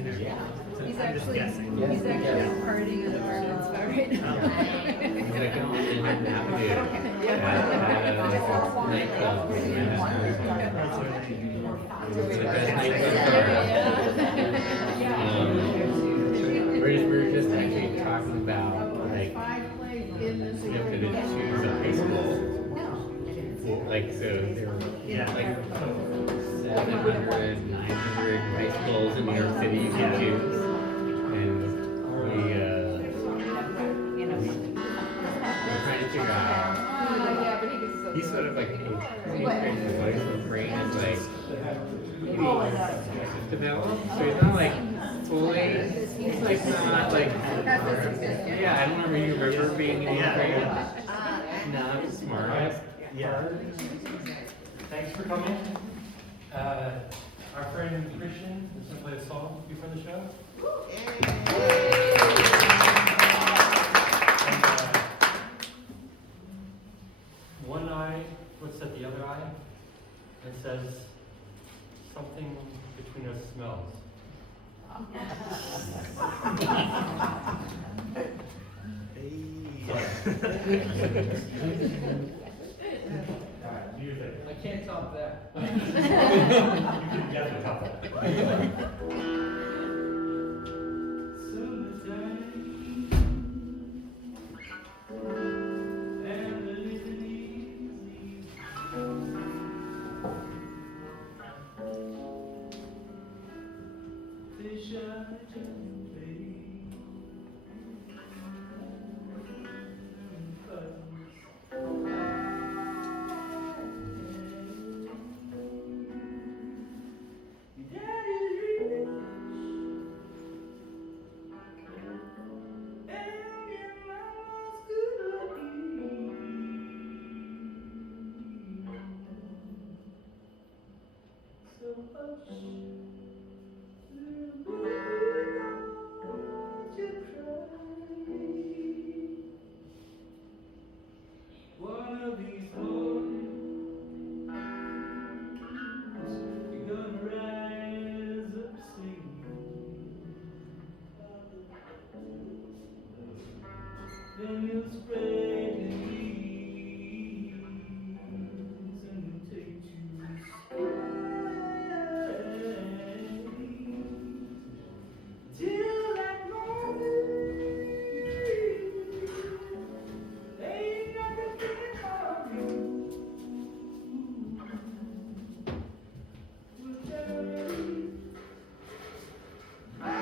He's actually partying at the Marlin Spa right now. We're just actually talking about like you have to choose a high school. Like so there were like 700, 900 high schools in New York City you can choose. And we're trying to figure out. He's sort of like his brain is like developed, so he's not like fully. He's like not like. Yeah, I don't remember being in eighth grade. Not smart. Yeah. Thanks for coming. Our friend Christian is going to play a song before the show. One eye looks at the other eye and says, something between us smells. I can't top that. You can definitely top that. One of these mornings, you're gonna rise up singing. Then you'll spread your wings and you'll take to the sky. Till that moment, ain't nothing can harm you. We'll carry my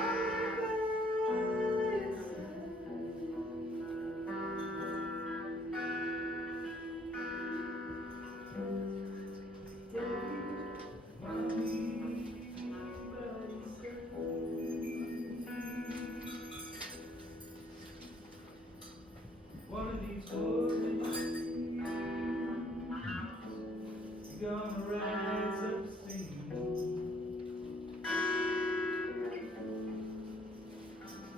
one of these mornings, you're gonna rise up singing.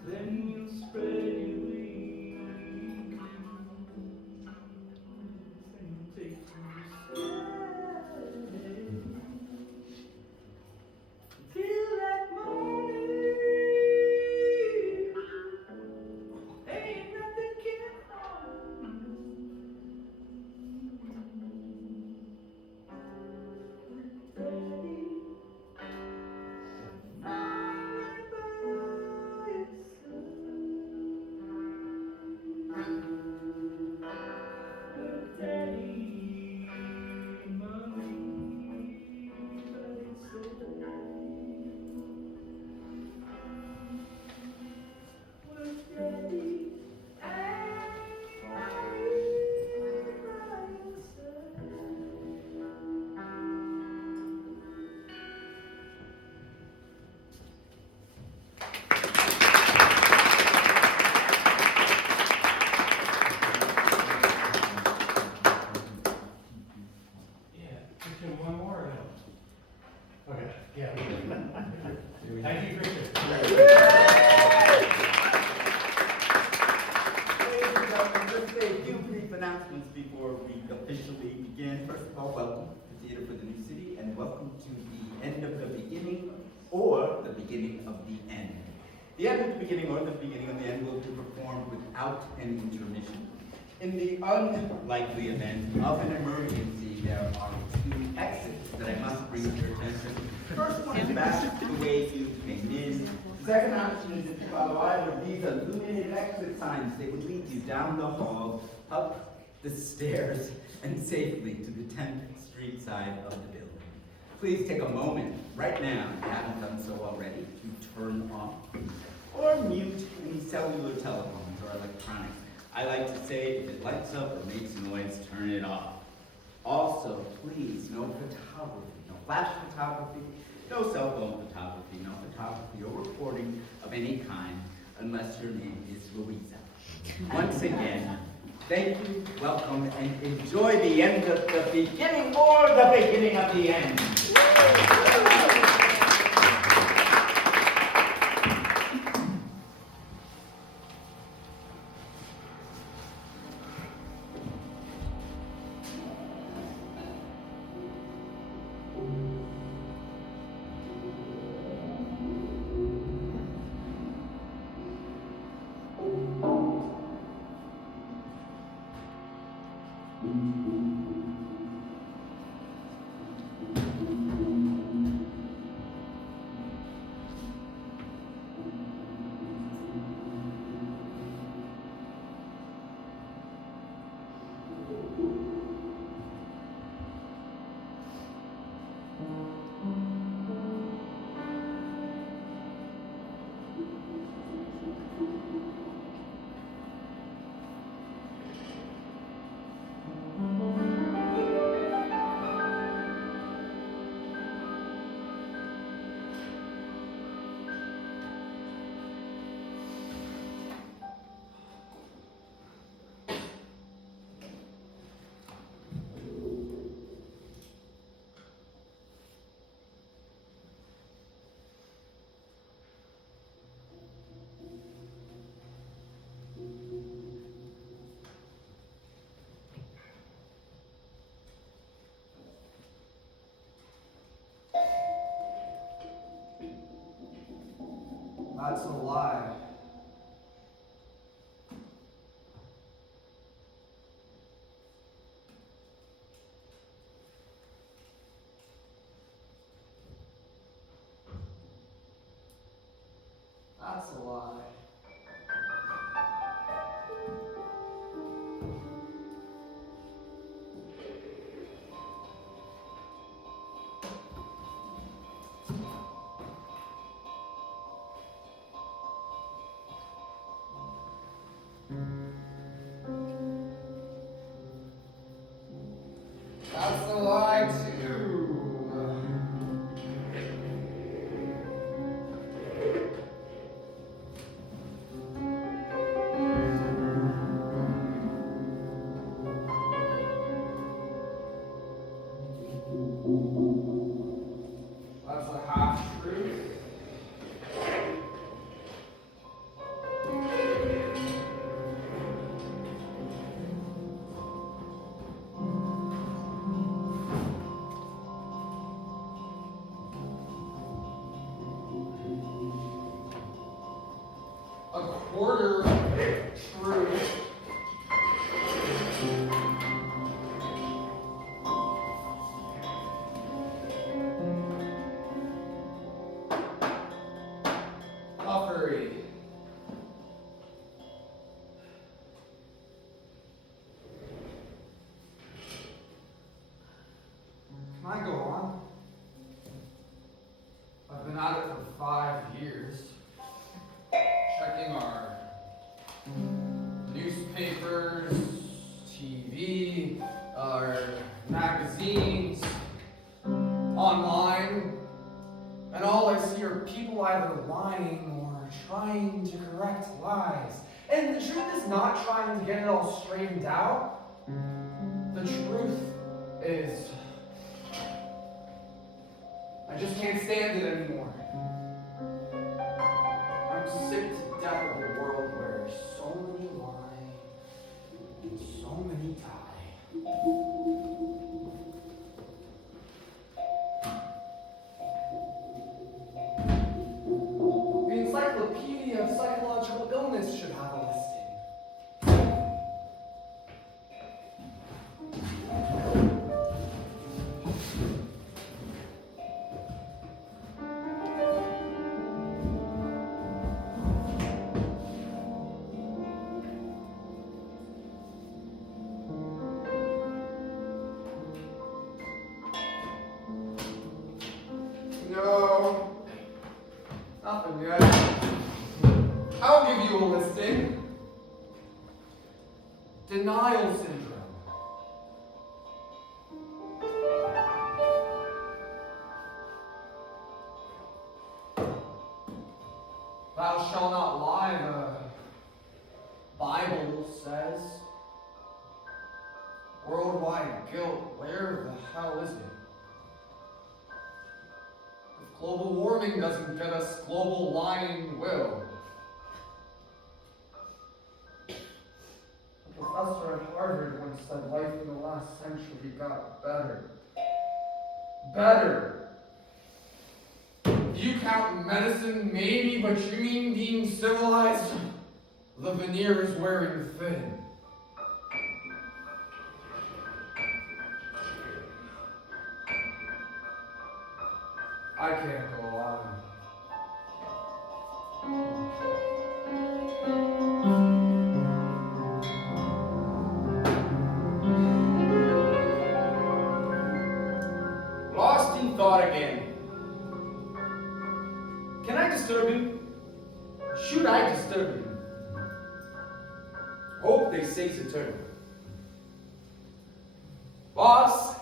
Then you'll spread your wings and you'll take to the sky. Till that morning, ain't nothing can harm you. Daddy, I'm by your side. Daddy, mommy, by your side. Well, Daddy, I'm by your side. Yeah, Christian, one more or no? Okay, yeah. Thank you, Christian. Ladies and gentlemen, let's say a few brief announcements before we officially begin. First of all, welcome to Theater for the New City, and welcome to the end of the beginning, or the beginning beginning of the end. The end of the beginning or the beginning of the end will be performed without an intermission. In the unlikely event of an emergency, there are two exits that I must bring to your attention. The first one is back the way you came in. The second option is if you follow either of these illuminated exit signs, they would lead you down the hall, up the stairs, and safely to the 10th Street side of the building. Please take a moment right now, if you haven't done so already, to turn off or mute any cellular telephones or electronics. I like to say, if it lights up or makes noise, turn it off. Also, please, no photography, no flash photography, no cell phone photography, no photography or recording of any kind, unless your name is Louisa. Once again, thank you, welcome, and enjoy the end of the beginning or the beginning of the end. That's a lie. That's a lie. That's a lie too. That's a half truth. A quarter truth. Puffery. Can I go on? I've been at it for 5 years. Checking our newspapers, TV, our magazines, online, and all I see are people either lying or trying to correct lies. And the truth is not trying to get it all straightened out. The truth is, I just can't stand it anymore. I'm sick to death of a world where so many lie and so many die. I'll give you a listing. Denial syndrome. Thou shalt not lie, the Bible says. Worldwide guilt, where the hell is it? If global warming doesn't get us, global lying will. A professor at Harvard once said life in the last century got better. Better. You count medicine, maybe, but you mean being civilized? The veneer is wearing thin. I can't go on. Lost in thought again. Can I disturb you? Should I disturb you? Hope they say it's eternal. Boss?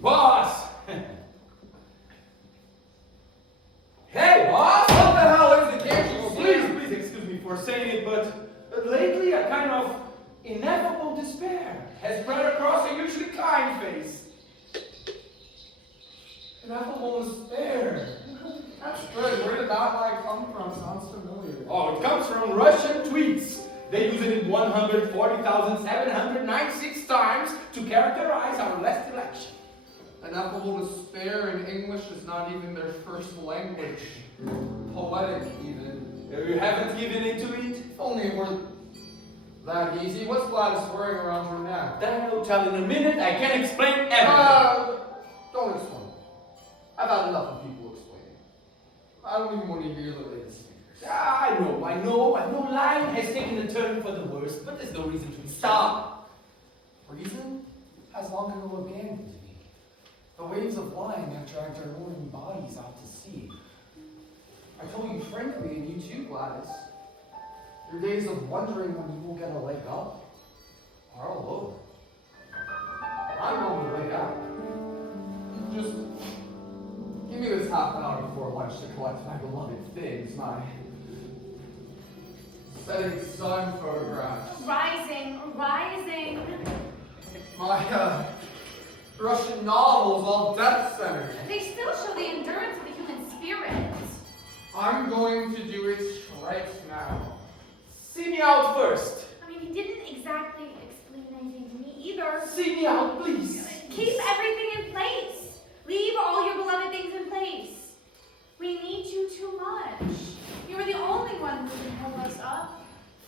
Boss! Hey, boss! What the hell is it? Can't you see? Please excuse me for saying it, but lately a kind of ineffable despair has spread across a usually kind face. Ineffable despair. That's good. Where did that lie come from? Sounds familiar. Oh, it comes from Russian tweets. They use it in 140,796 times to characterize our last election. Ineffable despair in English is not even their first language. Poetic, even. You haven't given into it? If only it were that easy. What's Gladys wearing around her neck? That I'll tell in a minute. I can explain everything. Don't explain. I've had enough of people explaining. I don't even want to hear the latest figures. I know. Lying has taken a turn for the worse, but there's no reason to Stop! Reason has long ago abandoned me. The waves of lying have dragged our morning bodies out to sea. I told you frankly, and you too, Gladys, your days of wondering when you will get a leg up are all over. I'm on the way out. Just give me this half an hour before lunch to collect my beloved things, my setting sun photographs. Rising. My Russian novels, all death-centered. They still show the endurance of the human spirit. I'm going to do it right now. See me out first. I mean, he didn't exactly explain anything to me either. See me out, please. Keep everything in place. Leave all your beloved things in place. We need you too much. You are the only one who can hold us up.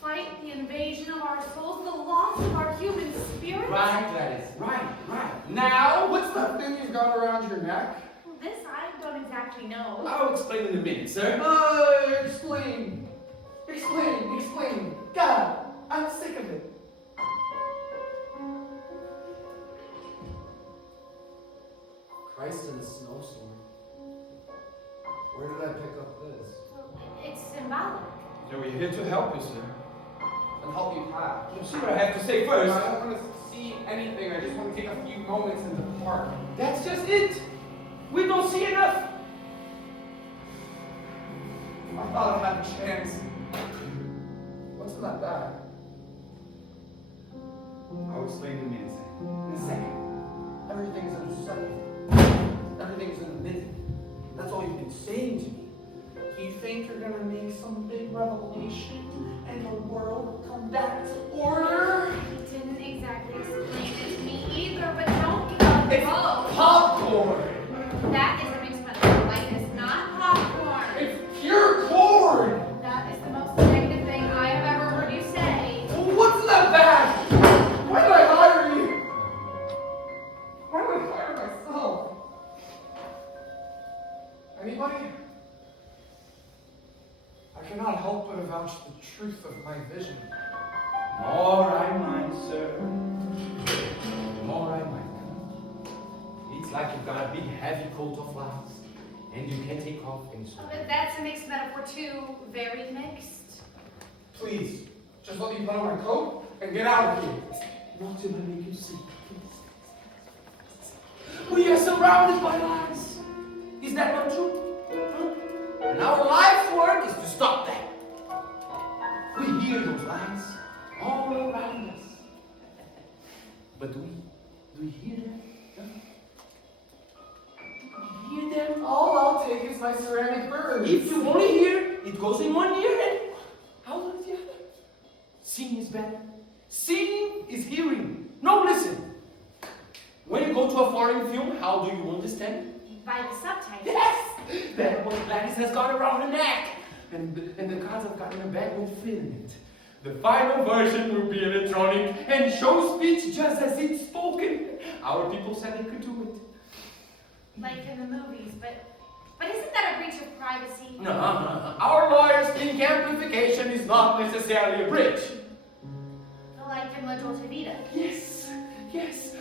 Fight the invasion of our souls, the loss of our human spirit. Right, Gladys. Right. Now, What's that thing you've got around your neck? Well, this I don't exactly know. I'll explain in a minute, sir. Explain. God, I'm sick of it. Christ in a snowstorm. Where did I pick up this? It's symbolic. No, we're here to help you, sir. And help you pack. You see what I have to say I first. don't want to see anything. I just want to take a few moments in the park. That's just it. We don't see enough. I thought I had a chance. What's in that bag? I'll explain in a minute, sir. In a second. Everything's in a second. Everything's in a minute. That's all you've been saying to me. You think you're gonna make some big revelation and the world will come back to order? He didn't exactly explain it to me either, but don't give up It's hope. popcorn! That is a mixed medical light. It's not popcorn. It's pure corn! That is the most negative thing I have ever heard you say. Well, what's in that bag? Why did I hire you? Why did I hire myself? Anybody? I cannot help but avouch the truth of my vision. All right, mine, sir. All right, mine. It's like you've got a big heavy coat of lies, And you can take off any sort. But that's a mixed metaphor too, very mixed. Please, just let me put on my coat and get out of here. Not till I make you see. We are surrounded by lies. Is that not true? Huh? And our life's work is to stop that. We hear those lies all around us. But do we hear them? Huh? Do we hear them? All I'll take is my ceramic bird. If you only hear, it goes in one ear and out of the other. Seeing is better. Seeing is hearing. No, listen. When you go to a foreign film, how do you understand? By the subtitles. Yes! That what Gladys has got around her neck. And the cards have gotten a bag with film in it. The final version will be electronic and show speech just as it's spoken. Our people said they could do it. Like in the movies, but isn't that a breach of privacy? No. Our lawyers think amplification is not necessarily a breach. Like in La Dolce Vita. Yes.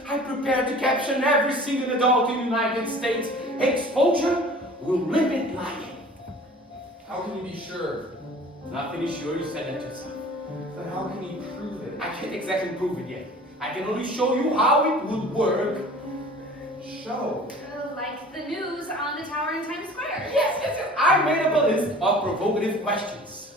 I prepared to caption every single adult in the United States. Exposure will limit lying. How can you be sure? Nothing is sure, you said that yourself. Then how can you prove it? I can't exactly prove it yet. I can only show you how it would work. Show. Like the news on the tower in Times Square. Yes. I made up a list of provocative questions.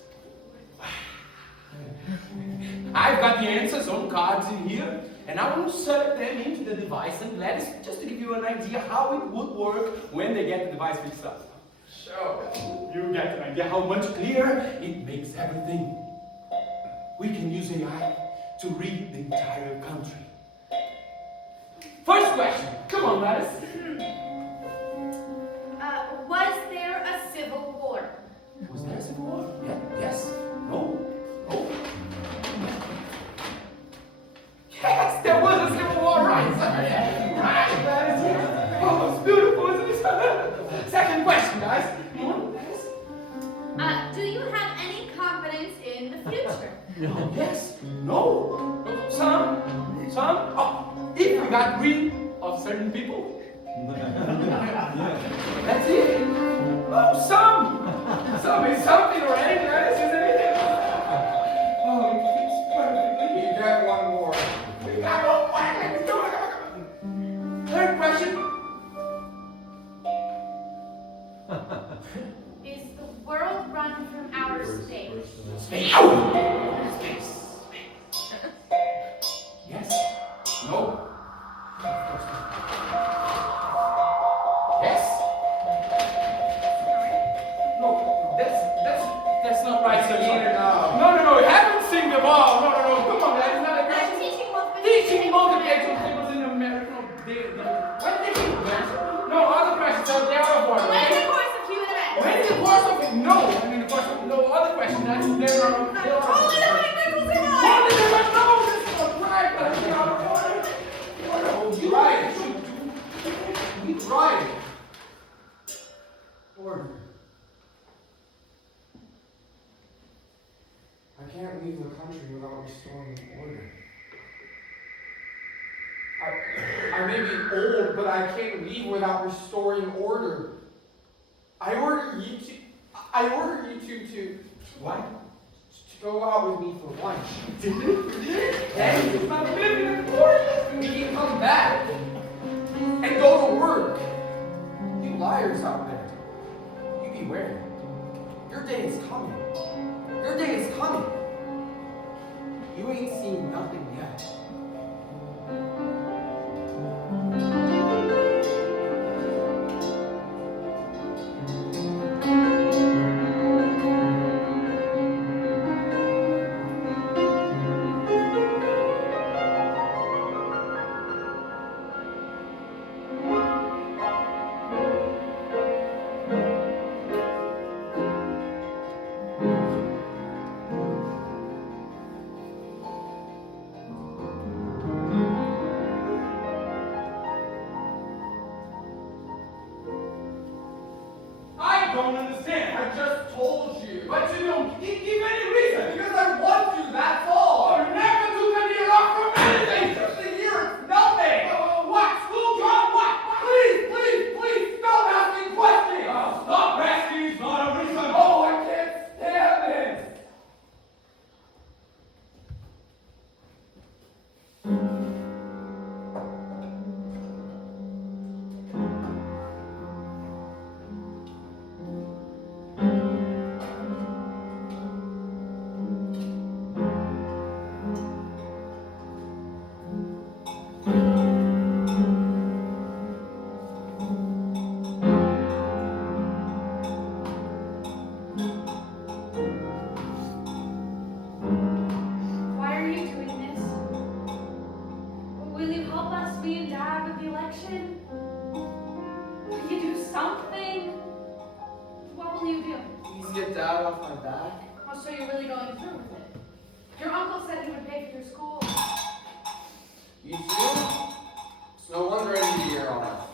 I've got the answers on cards in here, and I will insert them into the device and Gladys, just to give you an idea how it would work when they get the device fixed up. Show. You get an idea how much clearer it makes everything. We can use AI to read the entire country. First question. Come on, Gladys. Was there a civil war? Was there a civil war? Yes. No. Yes, there was a civil war, right? Right, Gladys. Oh, it's beautiful, isn't it? Second question, guys. Come on, Gladys. Do you have any confidence in the future? Yes. No. Some. Oh, if we got rid of certain people. That's it. Oh, some. Some is something, right? Gladys, isn't it? Oh, it fits perfectly. You get one more. We got one more. Let's do it. Come on. Third question. Is the world run from outer space? Space. Space. Yes. No. Yes. No. That's not right, sir. No. You haven't seen them all. No. Come on, that is not a question. Teaching multiplication tables in America. When they do that? No, other questions. They're out of order. When the course of human events? When the course of it? No. I mean, the course of no other question. That's Only the hypotheticals are right. Only the no. That's not right. But they're out of order. You Right. should Right. Order. I can't leave the country without restoring order. I may be old, but I can't leave without restoring order. I order you to What? to go out with me for lunch. Hey, it's not living in the forest. We can come back and go to work. You liars out there. You beware. Your day is coming. Your day is coming. You ain't seen nothing yet. I don't understand. I just told you. But you don't give any reason. Because I want to, that's all. You never took a year off from anything. Just a year, it's nothing. What? School job? What? Please, stop asking questions. So you're really going through with it? Your uncle said he would pay for your school. You too? It's no wonder I need a year off.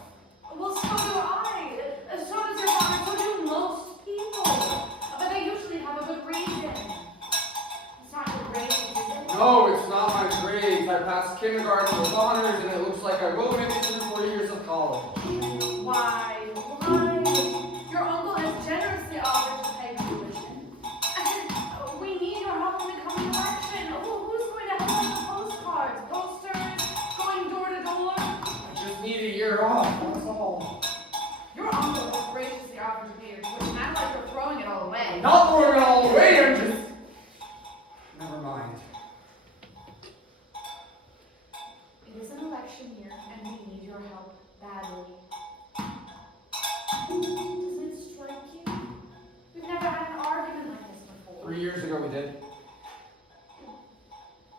Well, so do I. So does your father. So do most people. But they usually have a good reason. It's not your grades, is it? No, it's not my grades. I passed kindergarten with honors, and it looks like I will make it through 4 years of college. Why? Your uncle has generously offered to pay tuition. And we need your help in the coming election. Who's going to help us with postcards, posters, going door to door? I just need a year off, that's all. Your uncle has graciously offered to pay your tuition. I like you're throwing it all away. Not throwing it all away, I'm just... Never mind. It is an election year, and we need your help badly. Doesn't it strike you? We've never had an argument like this before. 3 years ago we did.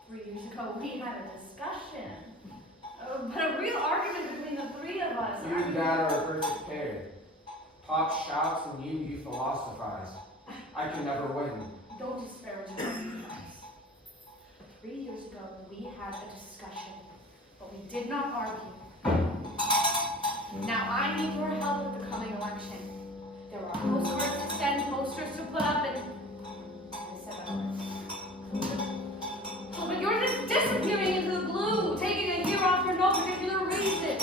3 years ago, we had a discussion. But a real argument between the three of us. You and Dad are a perfect pair. Pop shouts and you philosophize. I can never win. Don't disparage your friends. 3 years ago, we had a discussion, but we did not argue. Now I need your help with the coming election. There are postcards to send, posters to put up, and I said I would. Oh, but you're just disappearing into the blue, taking a year off for no particular reason.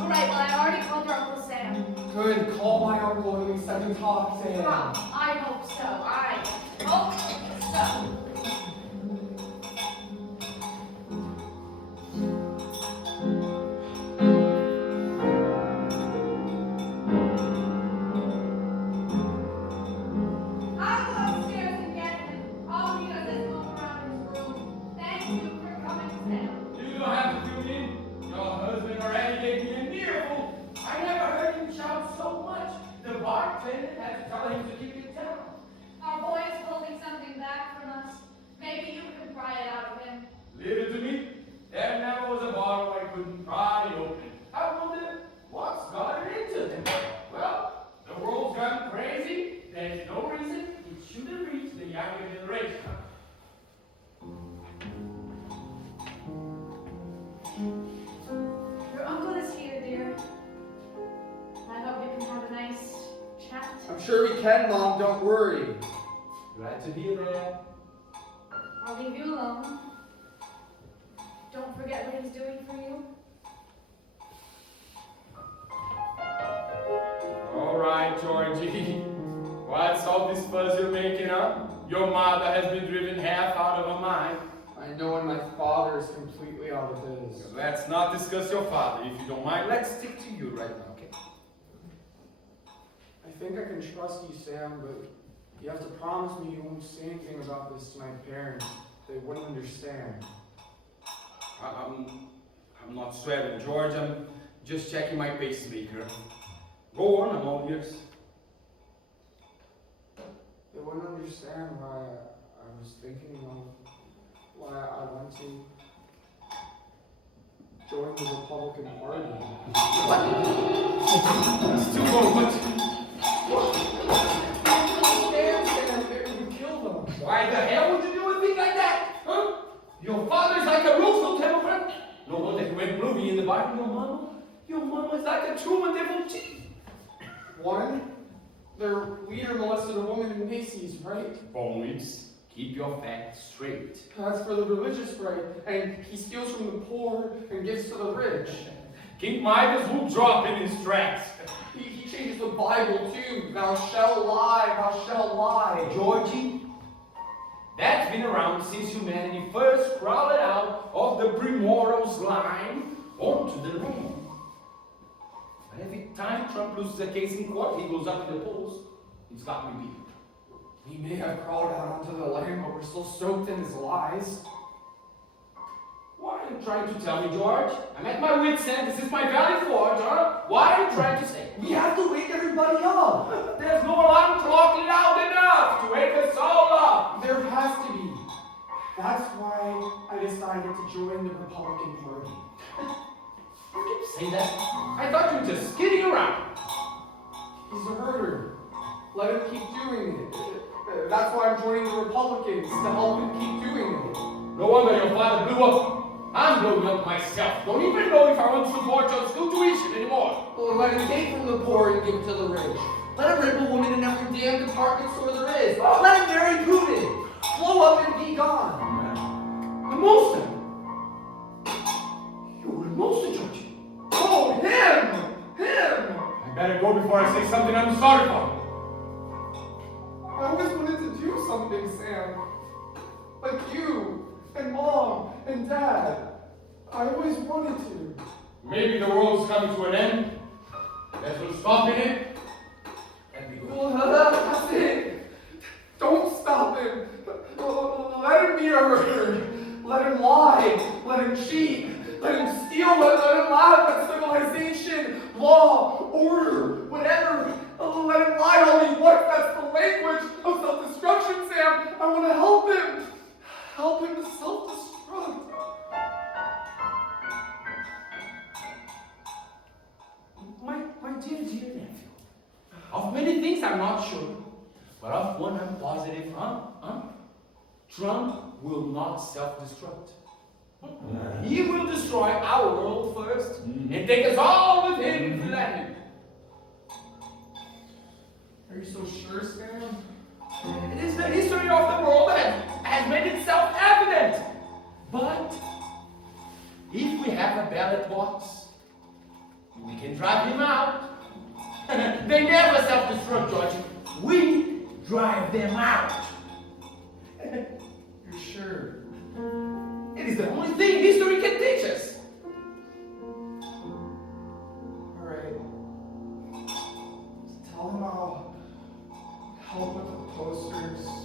All right, well, I already called your Uncle Sam. Good, call my uncle and we said to talk to him. I hope so. I hope so. I'll go upstairs and get him. All he does is move around his room. Thank you for coming, Sam. You don't have to tune in. Your husband already gave me a miracle. I never heard him shout so much. The bartender had to tell him to keep it down. Our boy is holding something back from us. Maybe you can pry it out of him. Leave it to me. There never was a bottle I couldn't pry open. I wonder what's got it into them. Well, the world's gone crazy. There's no reason it shouldn't reach the younger generation. Your uncle is here, dear. I hope you can have a nice chat. I'm sure we can, Mom, don't worry. Glad to hear that. I'll leave you alone. Don't forget what he's doing for you. All right, Georgie. What's all this fuss you're making up? Your mother has been driven half out of her mind. I know when my father is completely out of his. Let's not discuss your father, if you don't mind. Let's stick to you right now, okay? I think I can trust you, Sam, but you have to promise me you won't say anything about this to my parents. They wouldn't understand. I'm not swearing, George. I'm just checking my pacemaker. Go on, I'm all ears. They wouldn't understand why I was thinking of why I want to join the Republican Party. Still going, what? Sam, it would kill them. Why the hell would you do a thing like that? Huh? Your father's like a Roosevelt Democrat. No wonder he went blooming in the Bible. Your mama's like a Truman devotee. One, their leader molested a woman in Macy's, right? Bones, keep your facts straight. That's for the religious right, and he steals from the poor and gives to the rich. King Midas will drop in his tracks. He changes the Bible too. Thou shalt lie, thou shalt lie. Georgie, that's been around since humanity first crawled out of the primordial slime onto the land. But every time Trump loses a case in court, he goes up in the polls. It's got me beat. He may have crawled out onto the land, but we're still soaked in his lies. What are you trying to tell me, George? I'm at my wit's end. This is my Valley Forge, huh? What are you trying to say? We have to wake everybody up. There's no alarm clock loud enough to wake us all up. There has to be. That's why I decided to join the Republican Party. You keep saying that. I thought you were just kidding around. He's a murderer. let him keep doing it. That's why I'm joining the Republicans, to help him keep doing it. No wonder your father blew up. I'm blowing up myself. Don't even know if I want to support your school tuition anymore. Well, let him take from the poor and give it to the rich. Let him rip a woman in every damn department store there is. Let him marry Putin. Blow up and be gone. The monster. You're the monster, George. Oh, him! I better go before I say something I'm sorry for. I always wanted to do something, Sam. Like you, and Mom, and Dad. I always wanted to. Maybe the world's coming to an end. That will stop in it. And be good. That's it. Don't stop him. Let him be a murderer. Let him lie. Let him cheat. Let him steal. Let him laugh at civilization, law, order, whatever. Let him lie all he wants. That's the language of self-destruction, Sam. I want to help him. Help him to self-destruct. My dear nephew, of many things I'm not sure, but of one I'm positive, Trump will not self-destruct. He will destroy our world first and take us all with him if we let him. Are you so sure, Sam? It is the history of the world that has made itself evident. But if we have a ballot box, we can drive him out. They never self-destruct, George. We drive them out. You're sure? It is the only thing history can teach us. Alright. Tell him I'll help with the posters.